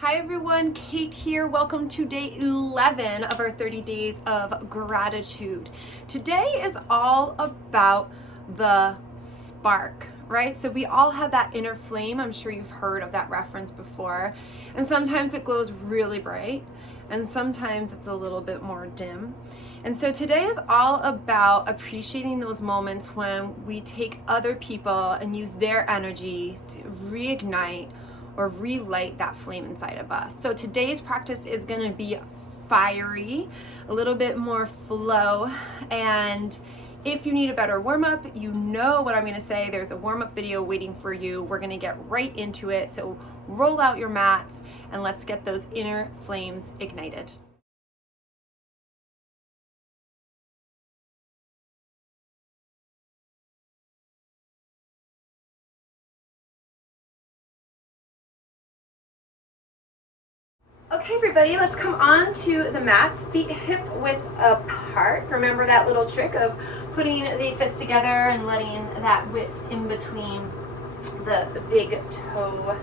Hi everyone, Kate here. Welcome to day 11 of our 30 days of gratitude. Today is all about the spark, right? So we all have that inner flame. I'm sure you've heard of that reference before. And sometimes it glows really bright and sometimes it's a little bit more dim. And so today is all about appreciating those moments when we take other people and use their energy to reignite or relight that flame inside of us. So today's practice is going to be fiery, a little bit more flow, and if you need a better warm-up, you know what I'm going to say. There's a warm-up video waiting for you. We're going to get right into it. So roll out your mats and let's get those inner flames ignited. Okay, everybody, let's come on to the mats, feet hip width apart. Remember that little trick of putting the fists together and letting that width in between the big toes.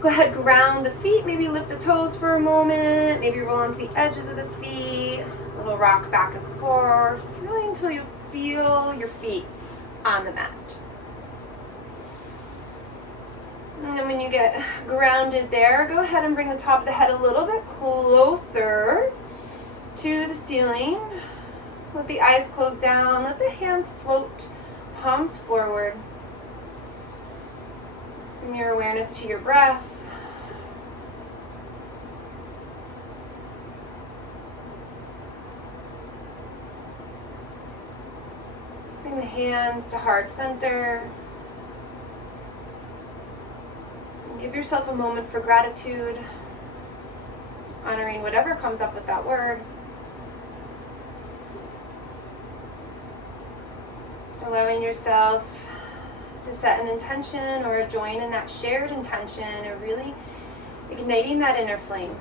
Go ahead, ground the feet, maybe lift the toes for a moment, maybe roll onto the edges of the feet, a little rock back and forth, really until you feel your feet on the mat. And then when you get grounded there, go ahead and bring the top of the head a little bit closer to the ceiling. Let the eyes close down. Let the hands float, palms forward. Bring your awareness to your breath. Bring the hands to heart center. Give yourself a moment for gratitude, honoring whatever comes up with that word. Allowing yourself to set an intention or join in that shared intention of really igniting that inner flame.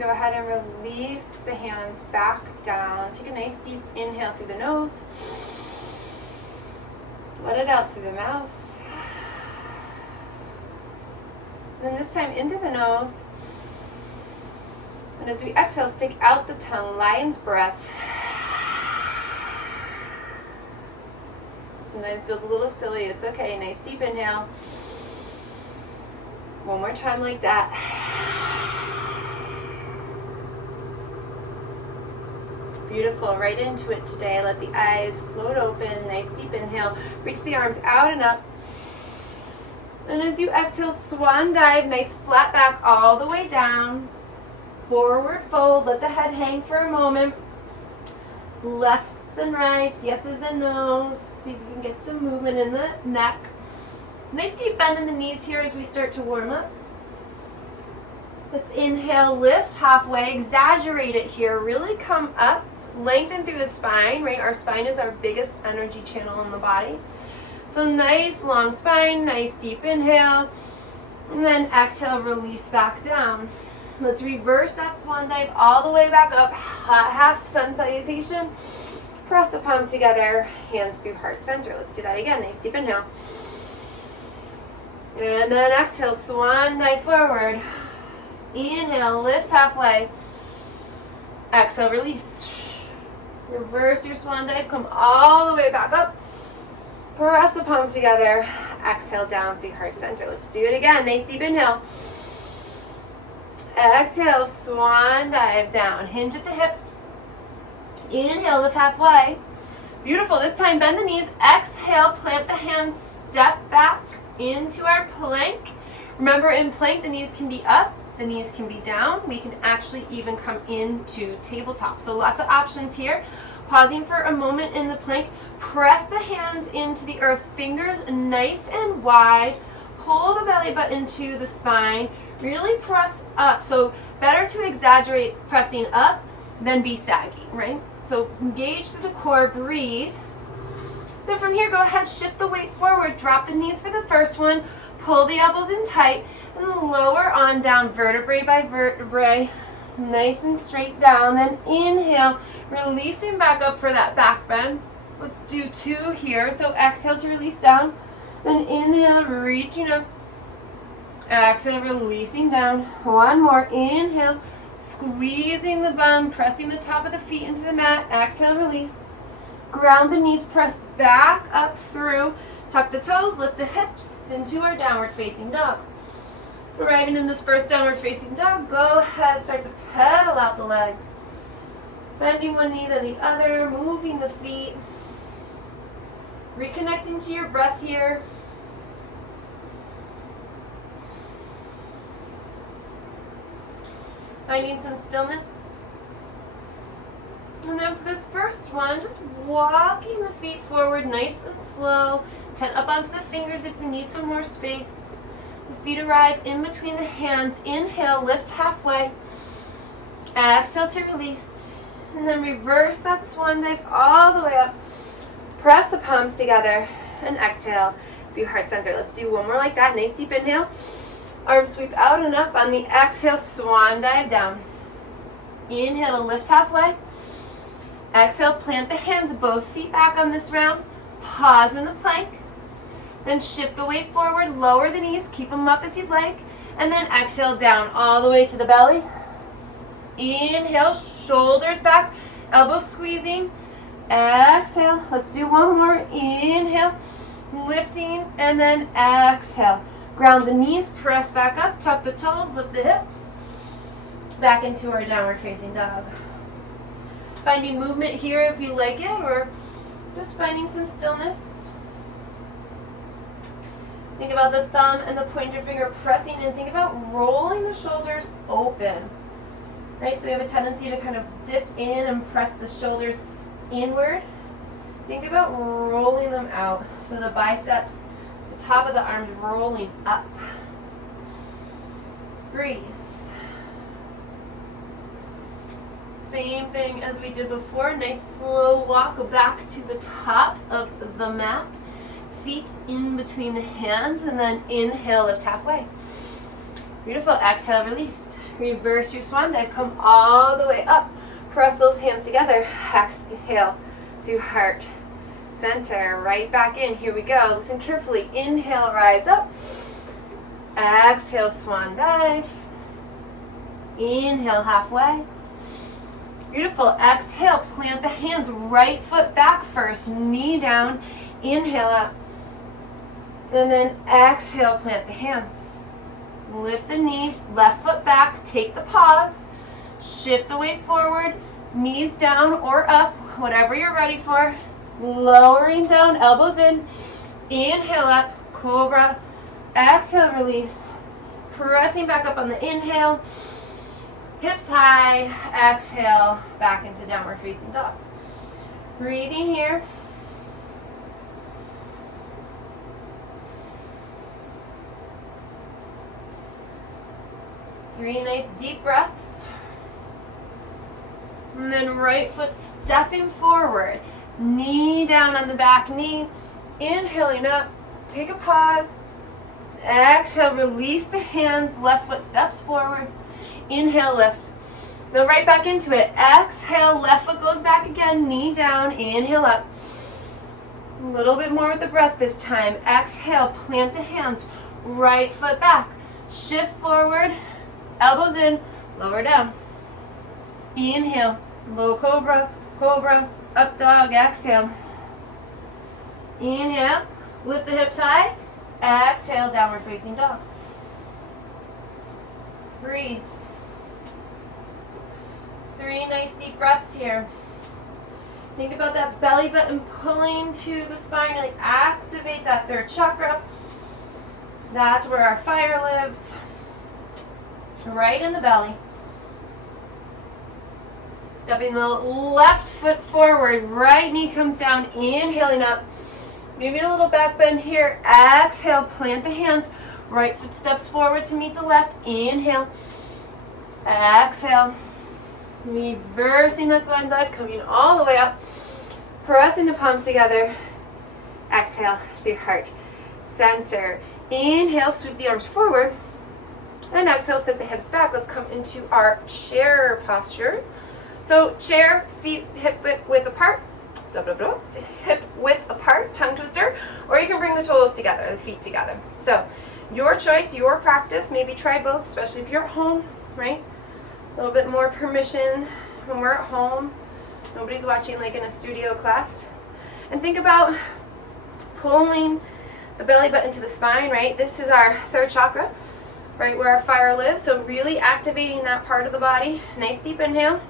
Go ahead and release the hands back down. Take a nice deep inhale through the nose. Let it out through the mouth. And then this time into the nose. And as we exhale, stick out the tongue, lion's breath. Sometimes it feels a little silly. It's okay. Nice deep inhale. One more time like that. Beautiful, right into it today. Let the eyes float open, nice deep inhale. Reach the arms out and up. And as you exhale, swan dive, nice flat back all the way down. Forward fold, let the head hang for a moment. Lefts and rights, yeses and nos. See if you can get some movement in the neck. Nice deep bend in the knees here as we start to warm up. Let's inhale, lift halfway, exaggerate it here. Really come up. Lengthen through the spine, right? Our spine is our biggest energy channel in the body. So nice long spine, nice deep inhale, and then exhale, release back down. Let's reverse that swan dive all the way back up, half sun salutation. Press the palms together, hands through heart center. Let's do that again, nice deep inhale. And then exhale, swan dive forward. Inhale, lift halfway. Exhale, release. Reverse your swan dive, come all the way back up. Press the palms together. Exhale down through heart center. Let's do it again. Nice deep inhale. Exhale, swan dive down. Hinge at the hips. Inhale, lift halfway. Beautiful. This time bend the knees. Exhale, plant the hands, step back into our plank. Remember, in plank, the knees can be up. The knees can be down. We can actually even come into tabletop. So lots of options here. Pausing for a moment in the plank. Press the hands into the earth. Fingers nice and wide. Pull the belly button to the spine. Really press up. So better to exaggerate pressing up than be saggy, right? So engage through the core. Breathe. Then from here, go ahead, shift the weight forward, drop the knees for the first one, pull the elbows in tight, and lower on down vertebrae by vertebrae, nice and straight down. Then inhale, releasing back up for that back bend. Let's do 2 here. So exhale to release down, then inhale, reaching up, exhale, releasing down. 1 more, inhale, squeezing the bum, pressing the top of the feet into the mat, exhale, release. Ground the knees, press back up through, tuck the toes, lift the hips into our downward facing dog. Arriving in this first downward facing dog, go ahead, start to pedal out the legs. Bending one knee then the other, moving the feet. Reconnecting to your breath here. Finding some stillness. And then for this first one, just walking the feet forward nice and slow. Tent up onto the fingers if you need some more space. The feet arrive in between the hands. Inhale, lift halfway. Exhale to release. And then reverse that swan dive all the way up. Press the palms together and exhale through heart center. Let's do 1 more like that. Nice deep inhale. Arms sweep out and up. On the exhale, swan dive down. Inhale to lift halfway. Exhale, plant the hands, both feet back on this round. Pause in the plank. Then shift the weight forward, lower the knees, keep them up if you'd like. And then exhale down all the way to the belly. Inhale, shoulders back, elbows squeezing. Exhale, let's do 1 more. Inhale, lifting, and then exhale. Ground the knees, press back up, tuck the toes, lift the hips. Back into our downward facing dog. Finding movement here if you like it, or just finding some stillness. Think about the thumb and the pointer finger pressing, and think about rolling the shoulders open. Right, so we have a tendency to kind of dip in and press the shoulders inward. Think about rolling them out. So the biceps, the top of the arms rolling up. Breathe. Same thing as we did before. Nice slow walk back to the top of the mat. Feet in between the hands, and then inhale, lift halfway. Beautiful. Exhale, release. Reverse your swan dive. Come all the way up. Press those hands together. Exhale through heart center. Right back in. Here we go. Listen carefully. Inhale, rise up. Exhale, swan dive. Inhale, halfway. Beautiful. Exhale, plant the hands, right foot back first, knee down, inhale up. And then exhale, plant the hands. Lift the knee, left foot back, take the pause, shift the weight forward, knees down or up, whatever you're ready for. Lowering down, elbows in, inhale up, cobra, exhale, release. Pressing back up on the inhale. Hips high, exhale, back into downward facing dog. Breathing here. Three nice deep breaths. And then right foot stepping forward. Knee down on the back knee. Inhaling up. Take a pause. Exhale, release the hands. Left foot steps forward. Inhale, lift. Then right back into it. Exhale, left foot goes back again. Knee down, inhale up. A little bit more with the breath this time. Exhale, plant the hands. Right foot back. Shift forward. Elbows in, lower down. Inhale, low cobra, cobra, up dog, exhale. Inhale, lift the hips high. Exhale, downward facing dog. Breathe. Three nice deep breaths here. Think about that belly button pulling to the spine. Like activate that third chakra. That's where our fire lives. Right in the belly. Stepping the left foot forward. Right knee comes down. Inhaling up. Maybe a little back bend here. Exhale. Plant the hands. Right foot steps forward to meet the left. Inhale. Exhale. Reversing that swan dive, coming all the way up. Pressing the palms together. Exhale through heart center. Inhale, sweep the arms forward. And exhale, sit the hips back. Let's come into our chair posture. So chair, feet hip width apart. Blah, blah, blah. Hip width apart, tongue twister. Or you can bring the toes together, the feet together. So your choice, your practice. Maybe try both, especially if you're at home, right? A little bit more permission when we're at home. Nobody's watching like in a studio class. And think about pulling the belly button to the spine, right? This is our third chakra, right where our fire lives. So really activating that part of the body. Nice deep inhale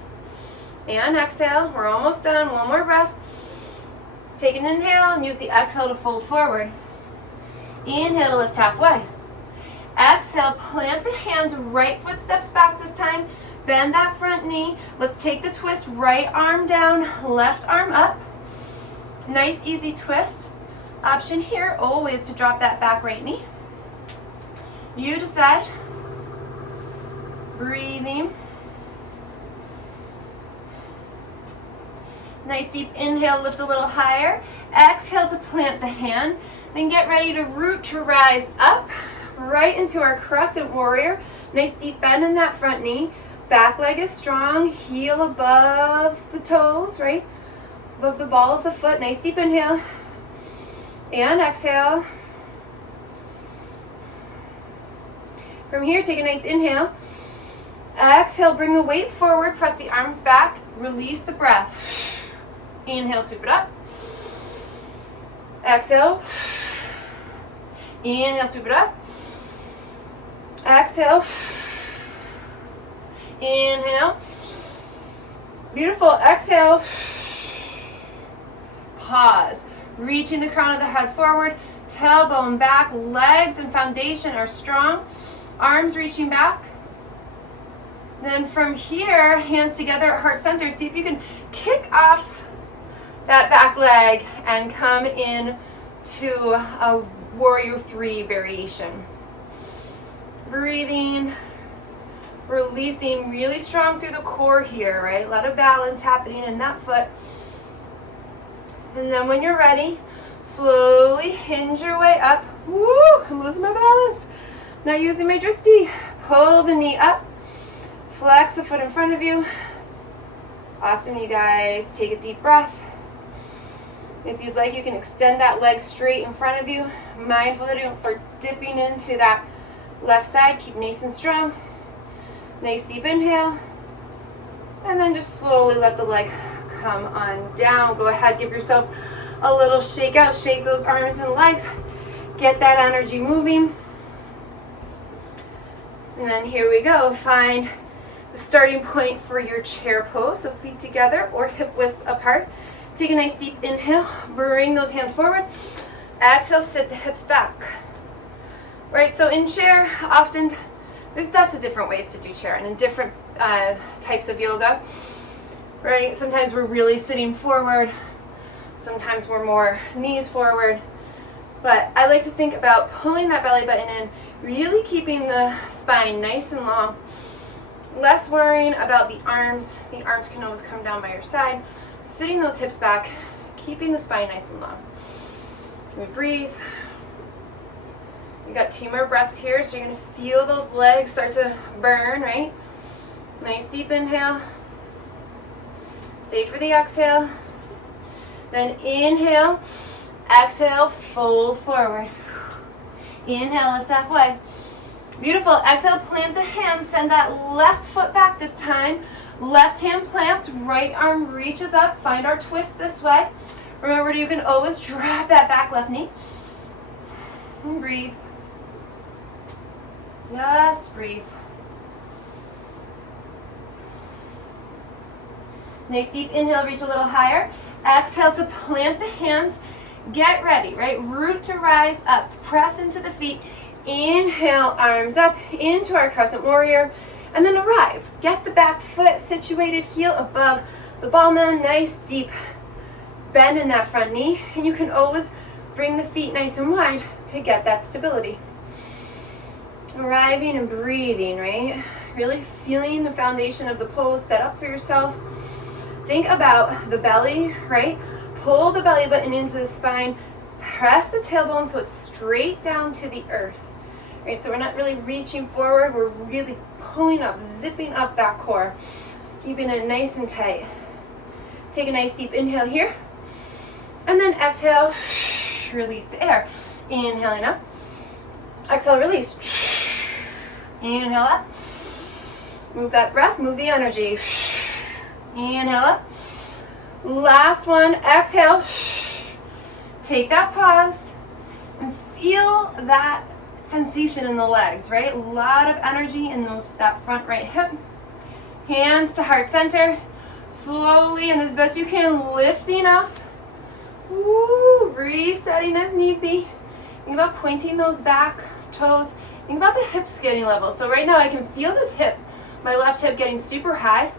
and exhale. We're almost done. One more breath. Take an inhale and use the exhale to fold forward. Inhale to lift halfway. Exhale, plant the hands, right foot steps back this time. Bend that front knee. Let's take the twist, right arm down, left arm up. Nice easy twist. Option here always to drop that back right knee. You decide. Breathing. Nice deep inhale, lift a little higher. Exhale to plant the hand. Then get ready to root to rise up, right into our crescent warrior. Nice deep bend in that front knee. Back leg is strong, heel above the toes, right? Above the ball of the foot. Nice deep inhale. And exhale. From here, take a nice inhale. Exhale, bring the weight forward, press the arms back, release the breath. Inhale, sweep it up. Exhale. Inhale, sweep it up. Exhale. Inhale. Beautiful. Exhale. Pause. Reaching the crown of the head forward, tailbone back, legs and foundation are strong. Arms reaching back. Then from here, hands together at heart center. See if you can kick off that back leg and come in to a warrior 3 variation. Breathing, releasing really strong through the core here, right? A lot of balance happening in that foot. And then when you're ready, slowly hinge your way up. Woo, I'm losing my balance. Not using my drishti. Pull the knee up. Flex the foot in front of you. Awesome, you guys. Take a deep breath. If you'd like, you can extend that leg straight in front of you. Mindful that you don't start dipping into that left side. Keep nice and strong. Nice deep inhale. And then just slowly let the leg come on down. Go ahead, give yourself a little shake out. Shake those arms and legs. Get that energy moving. And then here we go. Find the starting point for your chair pose. So feet together or hip widths apart. Take a nice deep inhale. Bring those hands forward. Exhale, sit the hips back. Right, so in chair, often there's lots of different ways to do chair and in different types of yoga. Right, sometimes we're really sitting forward. Sometimes we're more knees forward. But I like to think about pulling that belly button in, really keeping the spine nice and long. Less worrying about the arms. The arms can always come down by your side. Sitting those hips back, keeping the spine nice and long. We breathe. We got 2 more breaths here, so you're going to feel those legs start to burn, right? Nice deep inhale. Stay for the exhale. Then inhale, exhale, fold forward. Inhale, lift halfway. Beautiful. Exhale, plant the hands. Send that left foot back this time. Left hand plants, right arm reaches up. Find our twist this way. Remember, you can always drop that back left knee. And breathe. Just breathe. Nice deep inhale, reach a little higher. Exhale to plant the hands. Get ready, right? Root to rise up. Press into the feet. Inhale, arms up into our crescent warrior. And then arrive. Get the back foot situated, heel above the ball mound. Nice deep bend in that front knee. And you can always bring the feet nice and wide to get that stability. Arriving and breathing, right? Really feeling the foundation of the pose set up for yourself. Think about the belly, right? Pull the belly button into the spine. press the tailbone so it's straight down to the earth. Right, so we're not really reaching forward, we're really pulling up, zipping up that core, keeping it nice and tight. Take a nice deep inhale here, and then exhale, release the air. Inhaling up, exhale, release. Inhale up, move that breath, move the energy. Inhale up, last one, exhale. Take that pause and feel that sensation in the legs, right? A lot of energy in that front right hip. Hands to heart center. Slowly and as best you can, lifting up. Woo, resetting as need be. Think about pointing those back toes. Think about the hips getting level. So right now I can feel this hip, my left hip getting super high.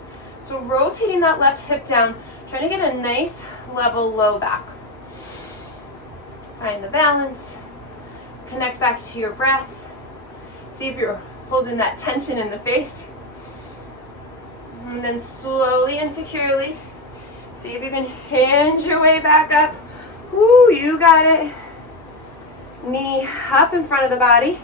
So rotating that left hip down, trying to get a nice level low back. Find the balance. Connect back to your breath. See if you're holding that tension in the face. And then slowly and securely, see if you can hinge your way back up. Woo, you got it. Knee up in front of the body.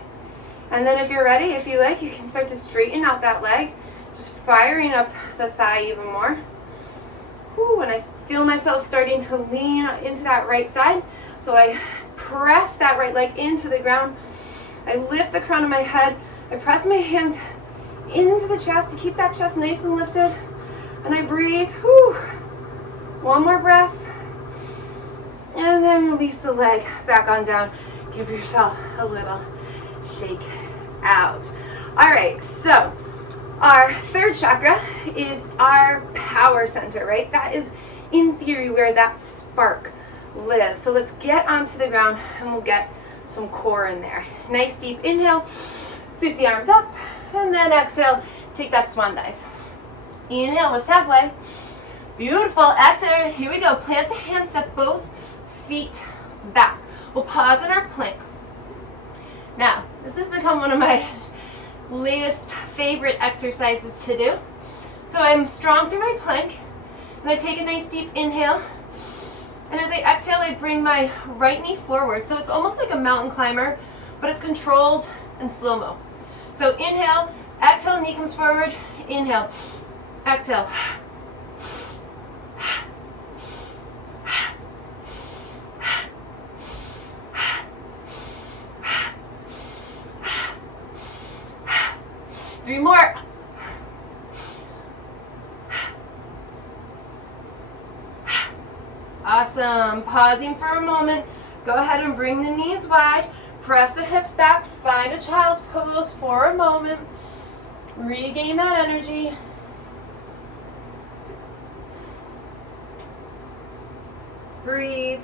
And then if you're ready, if you like, you can start to straighten out that leg. Just firing up the thigh even more. Woo, and I feel myself starting to lean into that right side. So I press that right leg into the ground. I lift the crown of my head. I press my hands into the chest to keep that chest nice and lifted. And I breathe. Whew. One more breath. And then release the leg back on down. Give yourself a little shake out. All right, so our third chakra is our power center, right? That is, in theory, where that spark lives. So let's get onto the ground and we'll get some core in there. Nice deep inhale. Sweep the arms up. And then exhale, take that swan dive. Inhale, lift halfway. Beautiful. Exhale, here we go. Plant the hands, step both feet back. We'll pause in our plank. Now, this has become one of my latest favorite exercises to do. So I'm strong through my plank, and I take a nice deep inhale. And as I exhale, I bring my right knee forward. So it's almost like a mountain climber, but it's controlled and slow-mo. So inhale, exhale, knee comes forward, inhale, exhale. 3 more. Awesome. Pausing for a moment. Go ahead and bring the knees wide. Press the hips back. Find a child's pose for a moment. Regain that energy. Breathe.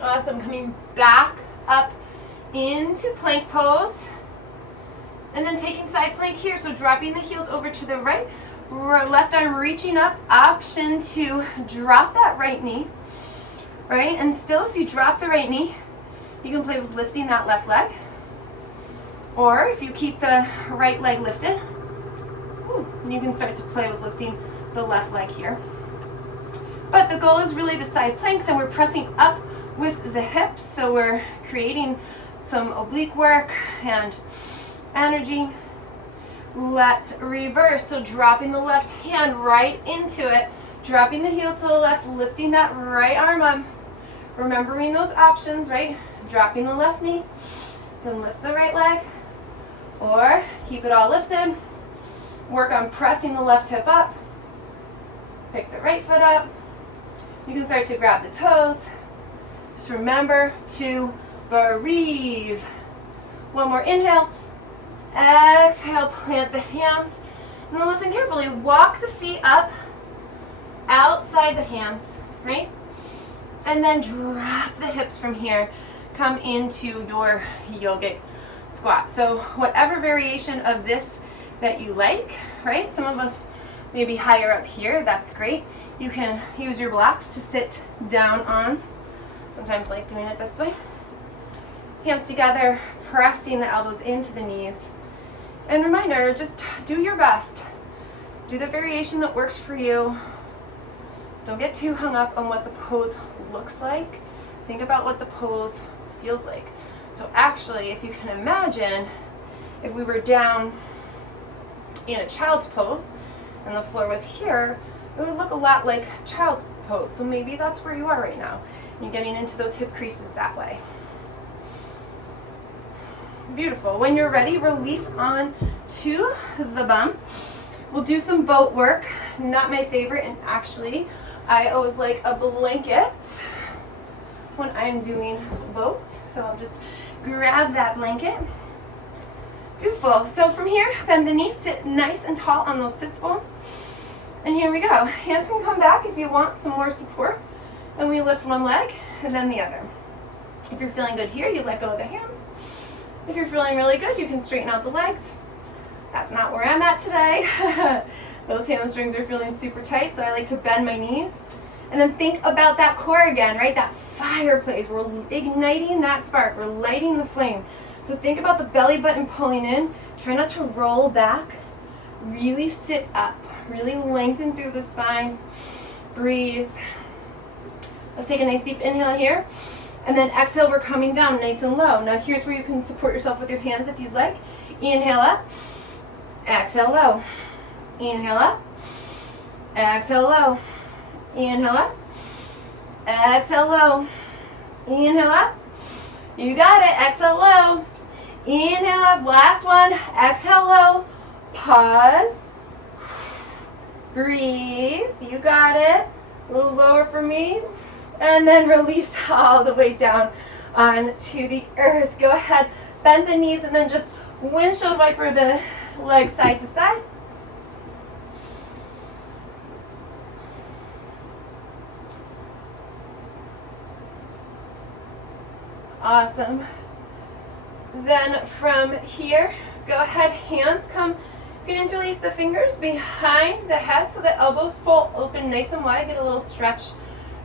Awesome. Coming back up into plank pose. And then taking side plank here. So dropping the heels over to the right. Left arm reaching up. Option to drop that right knee. Right? And still, if you drop the right knee, you can play with lifting that left leg. Or if you keep the right leg lifted, you can start to play with lifting the left leg here. But the goal is really the side planks, and we're pressing up with the hips. So we're creating some oblique work and energy. Let's reverse. So dropping the left hand right into it, dropping the heels to the left, lifting that right arm up, remembering those options, right? Dropping the left knee, then lift the right leg, or keep it all lifted. Work on pressing the left hip up, pick the right foot up. You can start to grab the toes. Just remember to breathe. One more inhale. Exhale, plant the hands. And then listen carefully. Walk the feet up outside the hands, right? And then drop the hips from here. Come into your yogic squat. So whatever variation of this that you like, right? Some of us may be higher up here. That's great. You can use your blocks to sit down on. Sometimes I like doing it this way. Hands together, pressing the elbows into the knees. And reminder, just do your best Do the variation that works for you. Don't get too hung up on what the pose looks like. Think about what the pose feels like. So actually, if you can imagine, if we were down in a child's pose and the floor was here, it would look a lot like child's pose. So maybe that's where you are right now. You're getting into those hip creases that way. Beautiful. When you're ready, release on to the bum. We'll do some boat work. Not my favorite, and actually, I always like a blanket when I'm doing boat. So I'll just grab that blanket. Beautiful. So from here, bend the knees, sit nice and tall on those sits bones. And here we go. Hands can come back if you want some more support. And we lift one leg and then the other. If you're feeling good here, you let go of the hands. If you're feeling really good, you can straighten out the legs. That's not where I'm at today. Those hamstrings are feeling super tight, so I like to bend my knees. And then think about that core again, right? That fireplace. We're igniting that spark. We're lighting the flame. So think about the belly button pulling in. Try not to roll back. Really sit up. Really lengthen through the spine. Breathe. Let's take a nice deep inhale here. And then exhale, we're coming down nice and low. Now here's where you can support yourself with your hands if you'd like. Inhale up. Exhale low. Inhale up. Exhale low. Inhale up. Exhale low. Inhale up. You got it. Exhale low. Inhale up. Last one. Exhale low. Pause. Breathe. You got it. A little lower for me. And then release all the way down onto the earth. Go ahead. Bend the knees and then just windshield wiper the legs side to side. Awesome. Then from here, go ahead, hands come. You can interlace the fingers behind the head so the elbows fall open nice and wide. Get a little stretch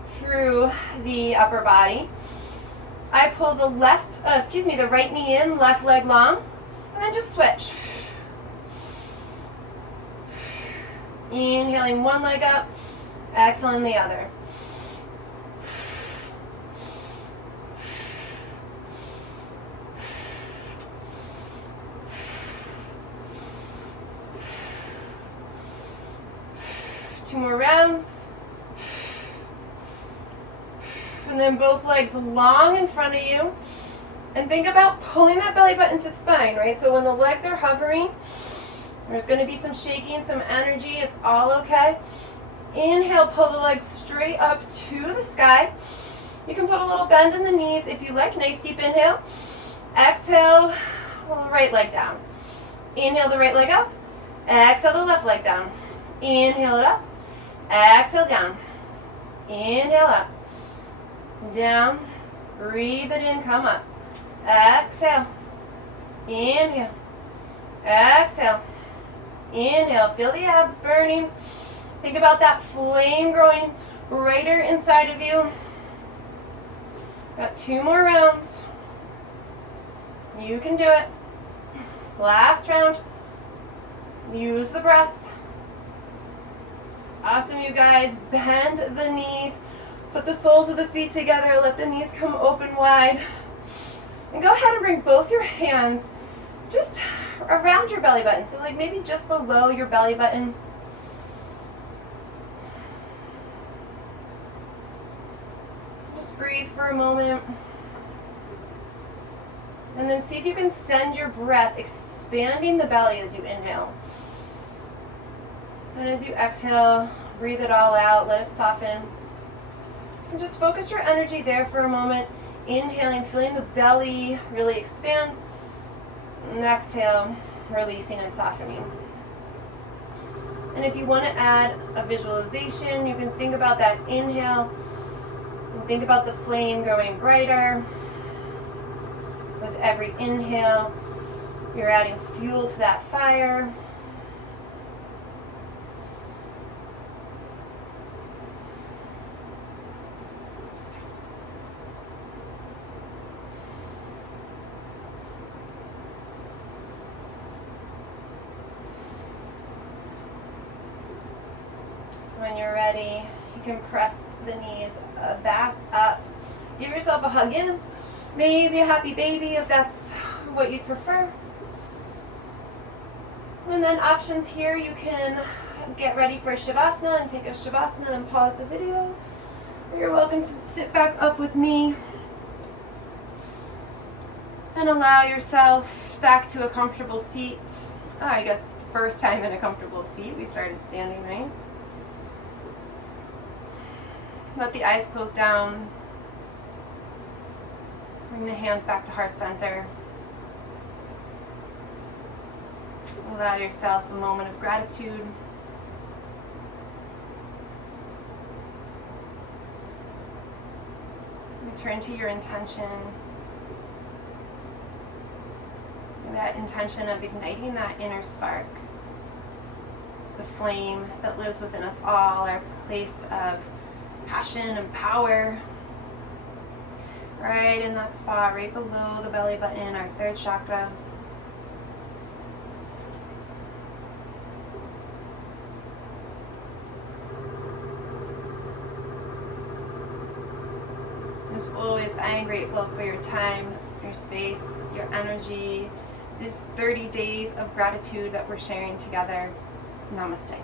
through the upper body. I pull the the right knee in, left leg long, and then just switch. Inhaling one leg up, exhaling the other. Two more rounds. And then both legs long in front of you. And think about pulling that belly button to spine, right? So when the legs are hovering, there's going to be some shaking, some energy. It's all okay. Inhale, pull the legs straight up to the sky. You can put a little bend in the knees if you like. Nice deep inhale. Exhale, right leg down. Inhale the right leg up. Exhale the left leg down. Inhale it up. Exhale down. Inhale up. Down. Breathe it in. Come up. Exhale. Inhale. Exhale. Inhale. Feel the abs burning. Think about that flame growing brighter inside of you. Got 2 more rounds. You can do it. Last round. Use the breath. Awesome, you guys. Bend the knees. Put the soles of the feet together. Let the knees come open wide. And go ahead and bring both your hands just around your belly button. So like maybe just below your belly button. Just breathe for a moment. And then see if you can send your breath expanding the belly as you inhale. And as you exhale, breathe it all out, let it soften. And just focus your energy there for a moment. Inhaling, feeling the belly really expand. And exhale, releasing and softening. And if you want to add a visualization, you can think about that inhale. And think about the flame growing brighter. With every inhale, you're adding fuel to that fire. when you're ready, you can press the knees back up. Give yourself a hug in. Maybe a happy baby if that's what you prefer. And then options here, you can get ready for Shavasana and take a Shavasana and pause the video. Or you're welcome to sit back up with me and allow yourself back to a comfortable seat. Oh, I guess the first time in a comfortable seat, we started standing, right? Let the eyes close down. Bring the hands back to heart center. Allow yourself a moment of gratitude. Return to your intention. That intention of igniting that inner spark. The flame that lives within us all, our place of passion and power. Right in that spot, right below the belly button, our third chakra. As always, I am grateful for your time, your space, your energy, these 30 days of gratitude that we're sharing together. Namaste.